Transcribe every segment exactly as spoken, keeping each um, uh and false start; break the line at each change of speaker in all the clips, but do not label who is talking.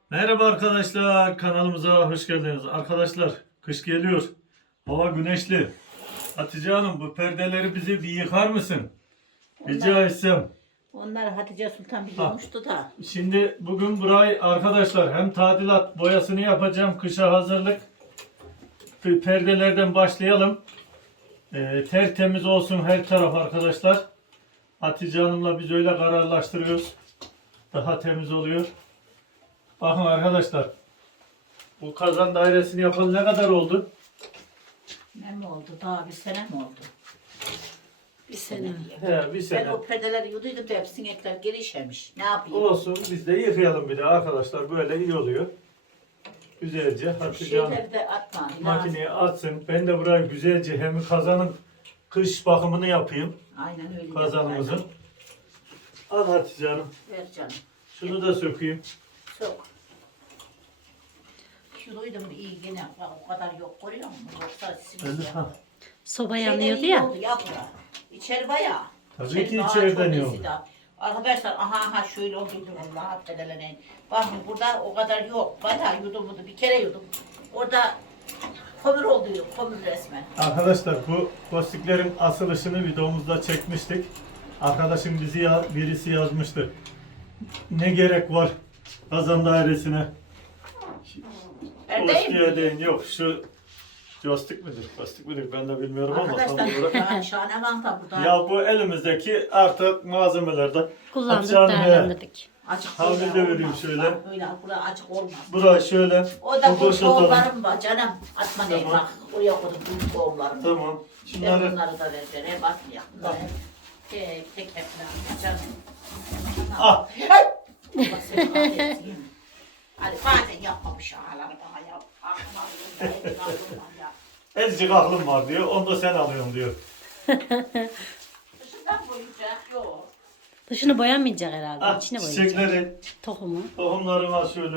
Merhaba arkadaşlar, kanalımıza hoş geldiniz. Arkadaşlar, kış geliyor. Hava güneşli. Hatice Hanım, bu perdeleri bize bir yıkar mısın? Rica etsem.
Onlar Hatice Sultan biliyormuştu da.
Şimdi bugün burayı arkadaşlar hem tadilat boyasını yapacağım. Kışa hazırlık. Bir perdelerden başlayalım. Ee, tertemiz olsun her taraf arkadaşlar. Hatice Hanım'la biz öyle kararlaştırıyoruz. Daha temiz oluyor. Bakın arkadaşlar. Bu kazan dairesini yapalı ne kadar oldu?
Ne mi oldu? Daha bir sene mi oldu? Bir sene.
He, bir
Ben
sene.
o perdeleri yuduydum da hep sinekler geri işemiş. Ne yapayım?
Olsun biz de yıkayalım bir de arkadaşlar. Böyle iyi oluyor. Güzelce Hatice Hanım
Şeyleri de atma. lazım.
makineye atsın. Ben de burayı güzelce hem kazanın kış bakımını yapayım.
Aynen öyle.
Kazanımızın.
yapayım.
Al Hatice Hanım.
Ver canım.
Şunu da sökeyim.
Sok. Şuruydum iyi gene. Bak, o kadar yok görüyor musun? Yoksa
Ben de-
simsiyah.
ha.
Soba
Şeyler
yanıyordu
iyi
ya.
oldu ya bura. İçeri bayağı.
Tabii
İçeri
ki
daha
içeriden
çok
iyi
iyisi
oldu.
de. Arkadaşlar aha aha şöyle olduydu vallahi pedeleneyin. Bakın burada o kadar yok. Bayağı yudum yudum. Bir kere yudum. Orada komür oldu. Komür resmen.
Arkadaşlar bu postiklerin asılışını videomuzda çekmiştik. Arkadaşım bizi ya, birisi yazmıştı. Ne gerek var kazan dairesine?
Perdeyim.
Postiğe değin. Yok şu joystick midir? Postik midir? Ben de bilmiyorum ama tam
Arkadaşlar
olarak.
ya şahane manta burada.
Ya bu elimizdeki artık malzemelerde
Kullandık,
Hatice Hanım, he.
değerlendirdik.
Açık
Havlu
böyle
da vereyim
olmaz.
şöyle.
Bak, böyle bura açık olmaz.
burayı şöyle
O da
bu
bu
boşaltalım.
tohumlarım var canım. Atma ne
Tamam.
bak. Oraya koydum bu tohumlarımı.
Tamam.
Ben
Şunları
bunları da vereceğim. Hep atmayak. Bunları
Tamam.
hep tek tek hep lazım canım.
ah
Ay! Allah seni kahretsin. Hadi bazen yapmamış ağaları bana ya. Aklım alıyor, elim alıyor ya.
azıcık aklım var diyor. Onu da sen alıyorsun diyor.
Dışından boyayacak yok.
Dışını boyamayacak herhalde.
Ah
İçine boyayacak.
çiçekleri,
Tohumu.
tohumları var şöyle.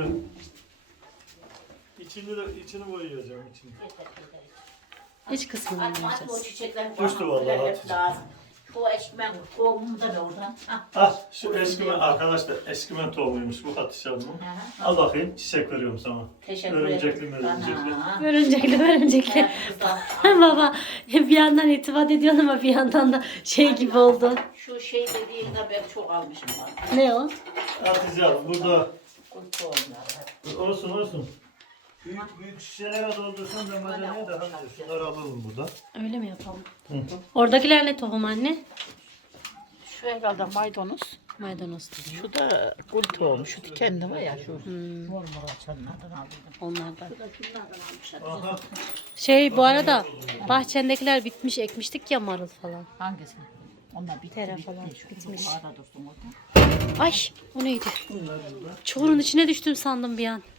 İçini de içini boyayacağım içini.
Yeter yeter.
İç kısmını
Hadi hadi o
boyayacağız.
çiçekler
Düştü vallahi,
hep
Hatice.
lazım. Şu eşmen tohumumu da ver oradan. Hah.
Ah şu
Buyurun
eskimen
diyorum.
arkadaşlar eskimen tohumuymuş bu Hatice Hanım'ın.
Hı hı.
Al bakayım çiçek veriyorum sana.
Teşekkür
Örümcekli
ederim.
mi örümcekli?
Ana.
Örümcekli örümcekli. Baba bir yandan itibat ediyorsun ama bir yandan da şey gibi oldu.
Şu şey dediğinde ben çok almışım ben.
Ne o?
Hatice Hanım burada
Kul tohumları.
olsun olsun. Büyük büyük şişelere doldursan da makineye de hadi şunları alalım burada.
Öyle mi yapalım? Oradakiler ne tohum anne?
Şu herhalde maydanoz.
Maydanoz tohumu.
Şu da gül tohumu. Şu dikenli var ya şu. Mor mor açanlardan aldım.
Onlardan.
Şu da şunlardan almışlar.
Aha.
Şey bu arada bahçendekiler bitmiş ekmiştik ya marul falan.
Hangisi? Onlar bitti.
Tere
bitti.
falan
Şu
bitmiş.
Arada dursun orada.
Ay o neydi? Çukurun içine düştüm sandım bir an.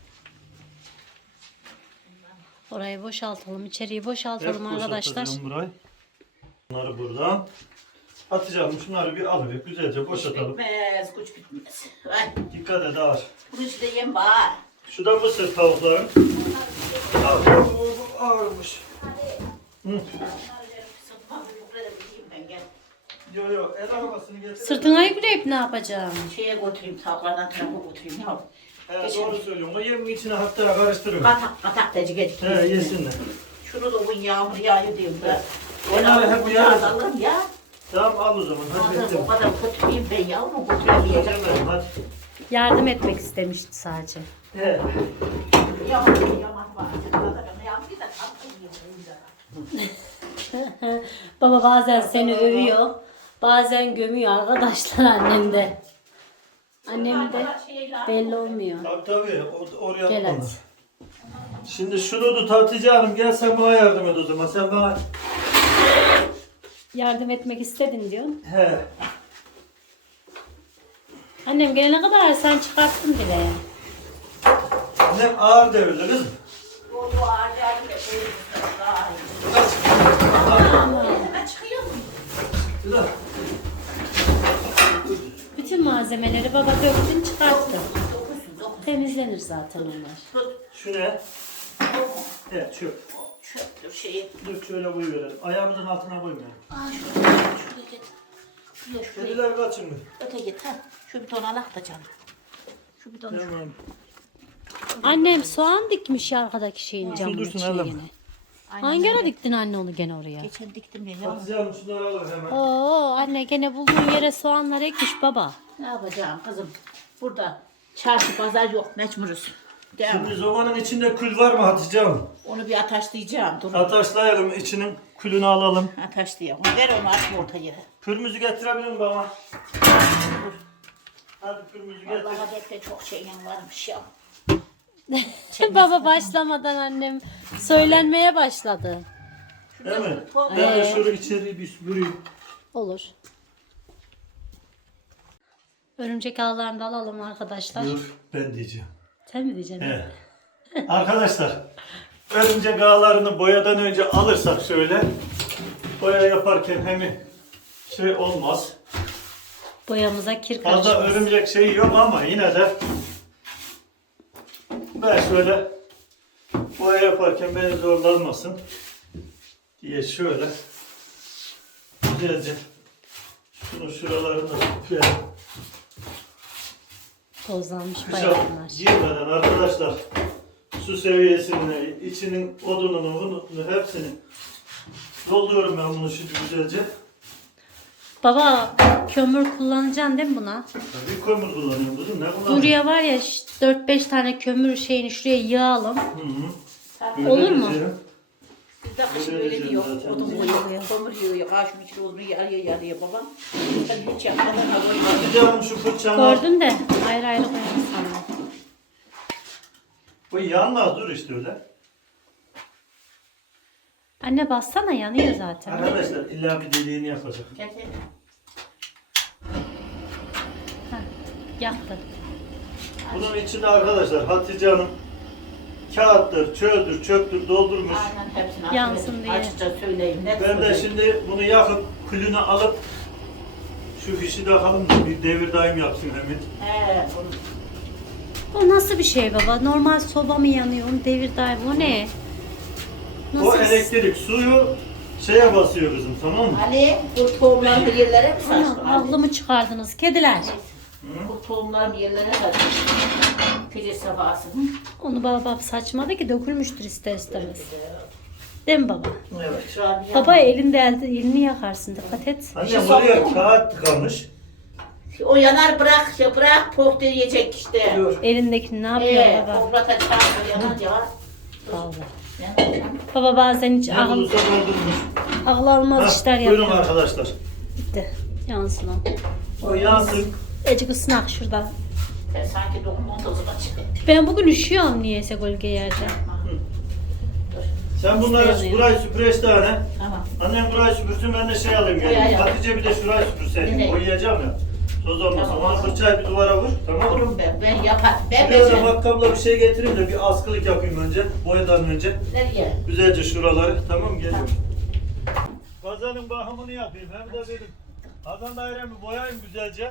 Orayı boşaltalım, içeriği boşaltalım
Hep
arkadaşlar.
boşaltacağım burayı. Bunları buradan. Hatice Hanım şunları bir alıver güzelce boşaltalım.
Bitmez, kuş bitmez. Ay,
Dikkat et ağır.
bunun içinde yem var.
Şu da mısır tavukları. Ağır, bu ağırmış. Hı.
Sırtıma bir bukle de bileyim ben gel.
Yo yo el arabasını getir.
Sırtına yükleyip ne yapacağım?
Şeye götüreyim, tavuklardan tarafa götüreyim ya.
He, doğru söylüyorum. O yemin içine hatta karıştırın.
Katak, katak da cigecik.
He yesinler.
Şunu da bu yağmur yağıyor diyorum da.
Onları hep yağıyor.
alırım ya.
Tamam al o zaman. Hadi
Bazen
bekle.
o kadar götüreyim ben yavrum götüremeyeceğim.
Beklemeyin, hadi.
Yardım etmek istemişti sadece.
He.
Yağmur yağmur var. Yağmur da tatlı.
Baba bazen seni övüyor, bazen gömüyor arkadaşlar annem de. Annem de belli olmuyor.
Tabii tabii. O, oraya
Gel
atma.
hadi.
Şimdi şunu tut Hatice Hanım. Gel sen bana yardım et o zaman. Sen bana.
Yardım etmek istedin diyor.
He.
Annem gelene kadar sen çıkarttın bile ya.
Annem ağır devirdi kızım.
Bu bu ağır yardım da şey daha iyi. Ben çıkıyorum.
Güzel.
Bütün malzemeleri baba döktün çıkarttın.
Dokusun dokun.
Temizlenir zaten onlar.
Tut.
Şu ne? Evet çöp.
Çöptür şeyi.
Dur şöyle koyuverelim. Ayağımızın altına koymayalım.
Aa şuraya şuraya git. Şuraya şuraya.
Kediler kaçın mı?
Öte git ha. Şu bidonu alak da canım. Şu bidonu şu.
Tamam.
Annem soğan dikmiş ya arkadaki şeyin
Dursun,
camının
dursun,
şeyine.
elleme.
Aynen
Hangi ara
öyle.
diktin anne onu gene oraya?
Geçen diktim ya. ya.
Hatice Hanım şunları alın hemen.
Oo anne gene bulduğun yere soğanlar ekmiş baba.
Ne yapacağım kızım? Burada çarşı pazar yok mecburuz. Değil mi?
Şimdi zobanın içinde kül var mı Hatice Hanım?
Onu bir ataşlayacağım. Dur.
Ataşlayalım, içinin külünü alalım.
Ataşlayalım. Ver onu atma orta yere.
Pürmüzü getirebilir miyim bana? Hadi pürmüzü getir.
Allah'a bekle çok şeyin varmış ya.
Baba başlamadan annem söylenmeye başladı.
Değil mi?
Ee.
Ben de şöyle içeriği bir süpüreyim.
Olur. Örümcek ağlarını da alalım arkadaşlar.
Dur ben diyeceğim.
Sen mi diyeceksin?
Evet. Arkadaşlar örümcek ağlarını boyadan önce alırsak şöyle boya yaparken hem şey olmaz.
Boyamıza kir
Fazla
karışmaz.
örümcek şeyi yok ama yine de ben şöyle boya yaparken beni zorlanmasın diye şöyle güzelce şunu şuralarını süpürelim.
Tozlanmış
Kışa
bayağı bunlar.
girmeden arkadaşlar su seviyesini, içinin odununu, unutunu hepsini dolduruyorum ben bunu şimdi güzelce.
Baba kömür kullanacaksın değil mi buna?
Bir kömür kullanıyorum kızım. Ne kullanıyorum?
Buraya var ya dört beş tane kömür şeyini şuraya yığalım.
Hı hı. Böyle
Olur mu?
diyeceğim.
Bizde kış
Öyle
böyle
diyeceğim
diyor.
zaten.
Odun koyuyor, kömür yiyor. Ha şunun içine odunu yarıyor yarıyor babam. Sen hiç yapmadan ha koyma.
Bir de hanım şu fırçamı.
Gördüm de ayrı ayrı koyalım sana.
Bu yanmaz dur işte öyle.
Anne bassana yanıyor zaten.
Arkadaşlar illa bir deliğini yapacak.
Getir.
Heh, yaktı.
Bunun içinde arkadaşlar Hatice Hanım kağıttır, çöldür, çöptür doldurmuş.
Aynen hepsini
Yansın
atıverin.
diye.
Açıkça söyleyeyim. Net
Ben de
söyleyeyim.
şimdi bunu yakıp külünü alıp şu fişi takalım da bir devir daim yapsın hemen.
He, onu
O nasıl bir şey baba? Normal soba mı yanıyor? Onun devir daim o ne?
O
Nasıl?
elektrik suyu şeye basıyor kızım tamam mı?
Ali, bu tohumlarını yerlere mi
Ana,
saçtın? Ali?
aklımı çıkardınız kediler.
Bu tohumlarını yerlere saçtın. Gece sabahsın.
Onu babam saçmadı ki dökülmüştür ister istemez. Değil mi baba?
Evet.
Şu an bir
Baba elinde elde, elini yakarsın dikkat et.
Annem oraya kağıt tıkamış.
O yanar bırak, ya bırak pok diye yiyecek işte.
Dur.
Elindekini ne yapıyor
Ee,
baba?
koklatacağım, o yanınca var.
Vallahi.
Yanacağım.
Baba bazen hiç
Ne
akıl,
bulursa doldurmuş.
akıl almaz
Ha,
işler
buyurun
yapıyor.
arkadaşlar.
Gitti. Yansın o.
O yansın.
Ecik ısınak şuradan.
Ben sanki dokunma tozuma çıktım.
Ben bugün üşüyorum niyeyse gölge yerde.
Sen bunları
Yanıyor.
burayı süpüreç tane.
Tamam.
Annem burayı süpürsün ben de şey alayım
Boya
yani.
yap.
Hatice bir de şurayı süpürseydim.
Nereye?
Boyayacağım ya. Toz olmasın.
Tamam.
Ona fırçayı bir duvara vur. Tamam mı?
Vururum ben, ben yaparım. Ben
Biraz da
becerim.
matkapla bir şey getireyim de bir askılık yapayım önce. Boyadan önce.
Nereye?
Güzelce şuraları. Tamam geliyorum. Kazanın bakımını yapayım. Hem de dedim. Kazan dairemi boyayayım güzelce.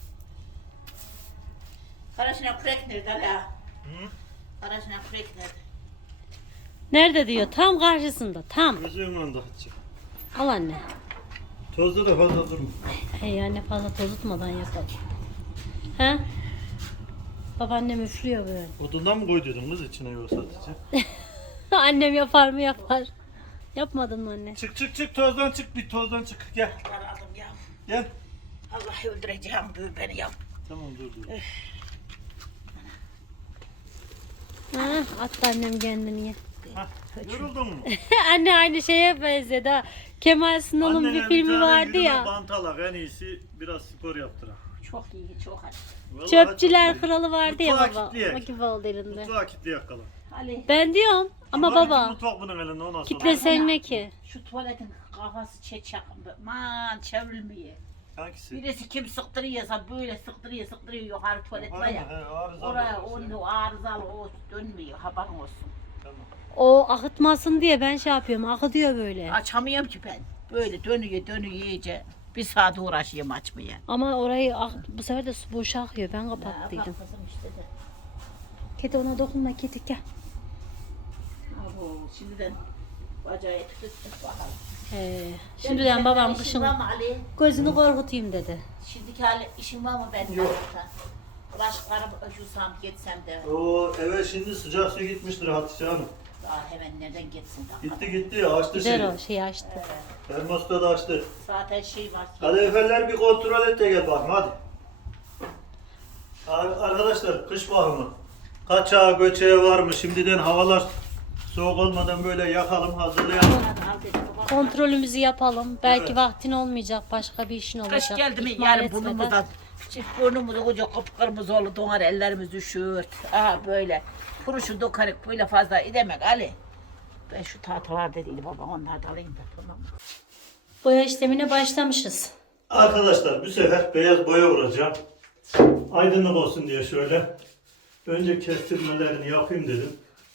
Karasına kürek nerede hala?
Hı?
Karasına kürek nerede?
Nerede diyor? Tam karşısında. Tam.
Gözümün önünde Hatice.
Al anne.
Tozda da fazla durma.
Hey anne fazla tozutmadan yapalım. He? Babaannem üflüyor böyle.
Odundan mı koyduydun kız içine yoksa Hatice?
Annem yapar mı yapar. Yapmadın mı anne?
Çık çık çık tozdan çık bir tozdan çık gel.
Daraldım ya.
Gel.
Allah öldüreceğim diyor beni ya.
Tamam dur dur.
Ha, at annem kendini ye.
Hah, yoruldun mu?
Anne aynı şeye benzedi ha. Kemal Sunal'ın bir
Annene
filmi
tane
vardı
yürüme
ya.
Bantalak en iyisi biraz spor yaptırak.
Çok iyi, çok hadi.
Vallahi
Çöpçüler
çok iyi.
kralı vardı ya
Mutfağa
baba.
kilitleyek.
O gibi oldu elinde.
Mutfağa kitleyek kalan.
Ali,
Ben diyorum ama
Var ki
baba
Mutfak bunun elinde ondan sonra.
kitlesen ne ki?
şu tuvaletin kafası çeçak. Man çevrilmiyor.
Hangisi?
Birisi kim sıktırıyorsa böyle sıktırıyor sıktırıyor yukarı tuvalet var
Var mı?
ya.
He, arızalı
Oraya
olursa.
onu arızalı o dönmüyor haberin olsun.
Tamam.
O akıtmasın diye ben şey yapıyorum. Akıtıyor böyle.
Açamıyorum ki ben. Böyle dönüyor dönüyor iyice. Bir saat uğraşıyorum açmaya.
Ama orayı ak- bu sefer de su boş akıyor. Ben
Ya bak
kapattıydım.
kızım işte de.
Kedi ona dokunma kedi gel.
Abo şimdiden bacağı tuttuk bakalım.
He. Şimdiden babam
İşin
kışın
var mı Ali?
gözünü korkutayım dedi.
Şimdiki hali işin var mı benim?
Yok.
hayatta? Bulaşıklarımı öşürsem gitsem de
O eve şimdi sıcak su gitmiştir Hatice Hanım.
daha hemen nereden gitsin daha.
Gitti gitti açtı
Güzel
şeyi.
o şey açtı.
Termosta da açtı.
Zaten şey var.
Kaloriferler bir kontrol et de gel bakma hadi. Ar- Arkadaşlar kış bakımı. Kaçağı göçeği var mı? Şimdiden havalar soğuk olmadan böyle yakalım hazırlayalım.
Hadi al dedim, babam.
Kontrolümüzü yapalım. Belki
Evet.
vaktin olmayacak, başka bir işin olacak.
Kış geldi mi
İhmal
yarın
etmeden.
burnumuzdan, çift burnumuzu koca kıpkırmızı olur, donar ellerimiz üşür. Aha böyle, kuruşu dokarık böyle fazla edemek Ali. Ben şu tahtalar dediydi baba, onları da alayım da tamam mı?
Boya işlemine başlamışız.
Arkadaşlar bu sefer beyaz boya vuracağım. Aydınlık olsun diye şöyle. Önce kestirmelerini yapayım dedim.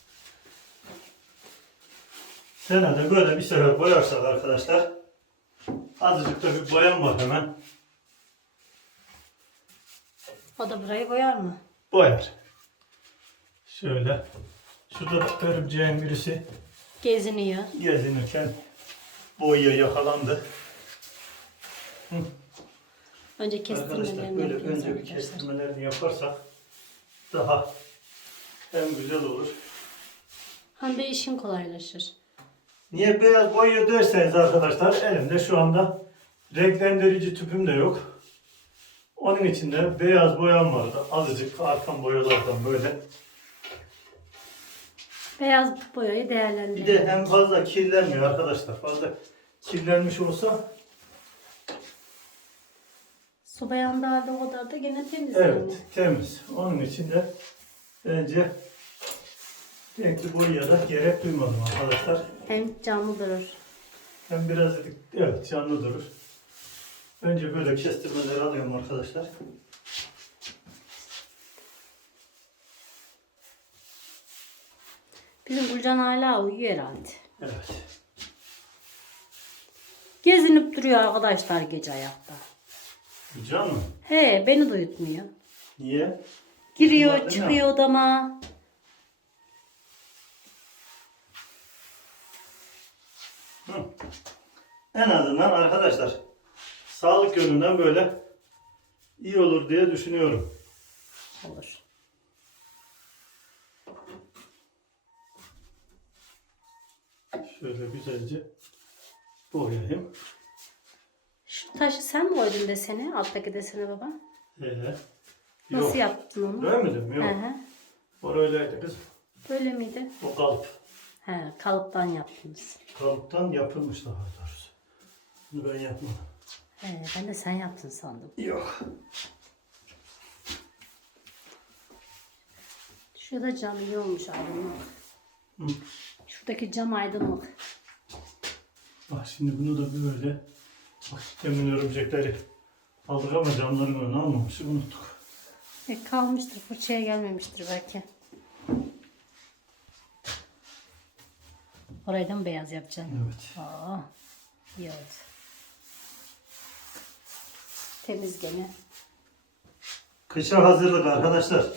Senede böyle bir sefer boyarsak arkadaşlar. Azıcık da bir boyam var hemen.
O da burayı boyar mı?
Boyar. Şöyle. Şurada da örümceğin birisi
Geziniyor.
gezinirken boyaya yakalandı. Hı.
Önce
Arkadaşlar
kestirmelerini
böyle
yapıyoruz
önce bir
arkadaşlar.
kestirmelerini yaparsak daha hem güzel olur.
Hem de işin kolaylaşır.
Niye beyaz boyuyor derseniz arkadaşlar elimde şu anda renklendirici tüpüm de yok. Onun için de beyaz boyam vardı. Azıcık arkan boyalardan böyle.
Beyaz boyayı
Bir
değerlendirelim.
de hem fazla kirlenmiyor arkadaşlar. Fazla kirlenmiş olsa
Soba yandığı halde o kadar da gene temiz
evet
yani.
temiz. Onun için de bence renkli boyaya da gerek duymadım arkadaşlar.
Hem canlı durur.
Hem biraz dedik, evet canlı durur. Önce böyle kestirmeleri alıyorum arkadaşlar.
Bizim Gülcan hala uyuyor herhalde.
Evet.
Gezinip duruyor arkadaşlar gece ayakta.
Can mı?
He, beni de uyutmuyor.
Niye?
Giriyor,
Bunlar değil mi?
çıkıyor odama.
Hı. En azından arkadaşlar sağlık yönünden böyle iyi olur diye düşünüyorum.
Olur.
Şöyle güzelce boyayayım.
Şu taşı sen mi koydun deseni? Alttaki desene baba.
Ee,
Nasıl
yok.
yaptın onu?
Görmedin mi? Yok.
Hı hı.
Oraylaydı kız.
Böyle miydi?
O kalıp.
He, kalıptan yaptınız.
Kalıptan yapılmış daha doğrusu. Bunu ben yapmadım.
He, ben de sen yaptın sandım.
Yok.
Şurada cam iyi olmuş aydınlık.
Hı.
Şuradaki cam aydınlık.
Bak şimdi bunu da böyle bak demin örümcekleri aldık ama camların önüne almamışız unuttuk.
E, kalmıştır, fırçaya gelmemiştir belki. Orayı da mı beyaz yapacaksın?
Evet.
Aa, iyi oldu. Temiz gene.
Kışa hazırlık arkadaşlar.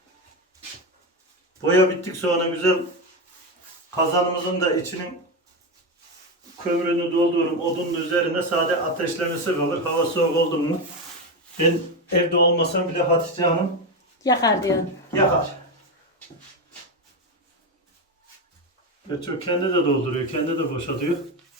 Boya bittik sonra güzel kazanımızın da içinin kömürünü doldururum. Odunun üzerine sade ateşlemesi kalır. Hava soğuk oldu mu ben evde olmasam bile Hatice Hanım
Yakar diyorsun.
yakar. Ve çok kendi de dolduruyor, kendi de boşaltıyor.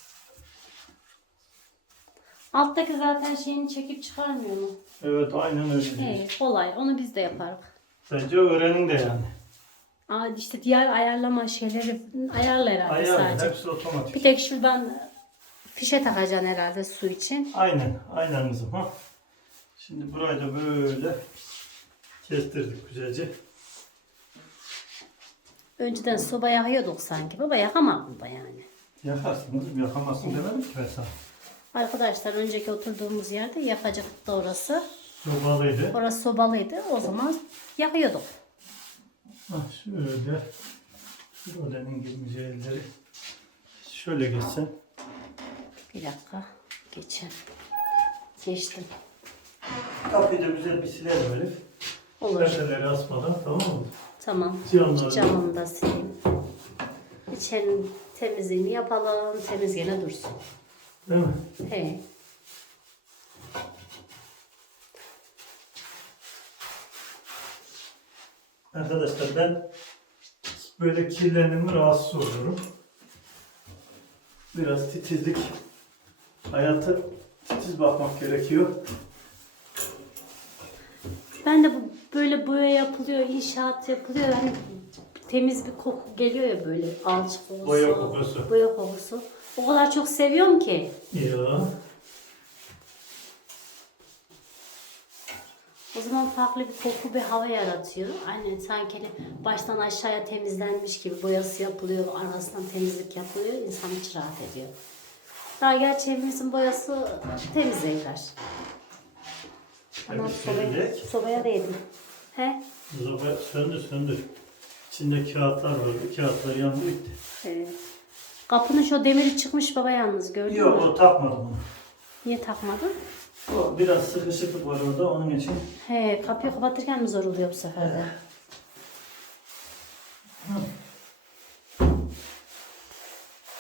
Alttaki zaten şeyini çekip çıkarmıyor mu?
Evet aynen öyle. diyor.
Evet, kolay. Onu biz de yaparız.
Bence öğrenin de yani.
Aa, işte diğer ayarlama şeyleri ayarla herhalde
Ayar,
sadece.
hepsi otomatik.
Bir tek şuradan fişe takacaksın herhalde su için.
Aynen, aynen kızım ha. Şimdi burayı da böyle kestirdik güzelce.
Önceden soba yakıyorduk sanki. Baba yakamadın da yani.
Yakarsın kızım, yakamazsın demedim ki ben sana.
Arkadaşlar önceki oturduğumuz yerde yakacaktık da orası.
Sobalıydı.
Orası sobalıydı. O zaman yakıyorduk.
Ha, şöyle, şuradanın girmeyeceği yerleri şöyle geçsen.
Bir dakika. Geçen. Geçtim.
Kapıyı da güzel bir silelim Elif.
Olur.
Perdeleri asmadan, tamam mı?
Tamam.
Camları.
Camını da sileyim. İçerinin temizliğini yapalım. Temiz gene dursun.
Değil mi? Arkadaşlar ben böyle kirlenimi rahatsız oluyorum. Biraz titizlik. Hayatı titiz bakmak gerekiyor.
Ben de bu böyle boya yapılıyor, inşaat yapılıyor. Hani temiz bir koku geliyor ya böyle alçı kokusu.
Boya kokusu.
Boya kokusu. O kadar çok seviyorum ki.
Ya.
O zaman farklı bir koku, bir hava yaratıyor. Aynen sanki baştan aşağıya temizlenmiş gibi boyası yapılıyor, arasından temizlik yapılıyor. İnsan hiç rahat ediyor. Daha gerçi evimizin boyası temiz evler. Anam sobaya,
Temizlenecek.
sobaya da yedim. He?
Soba söndür söndür. İçinde kağıtlar vardı. Kağıtlar yandı gitti.
Evet. Kapının şu demiri çıkmış baba yalnız gördün
Yok
mü?
o takmadım onu.
Niye takmadın?
O biraz sıkışıklık var orada onun için.
He, kapıyı kapatırken mi zor oluyor bu sefer de?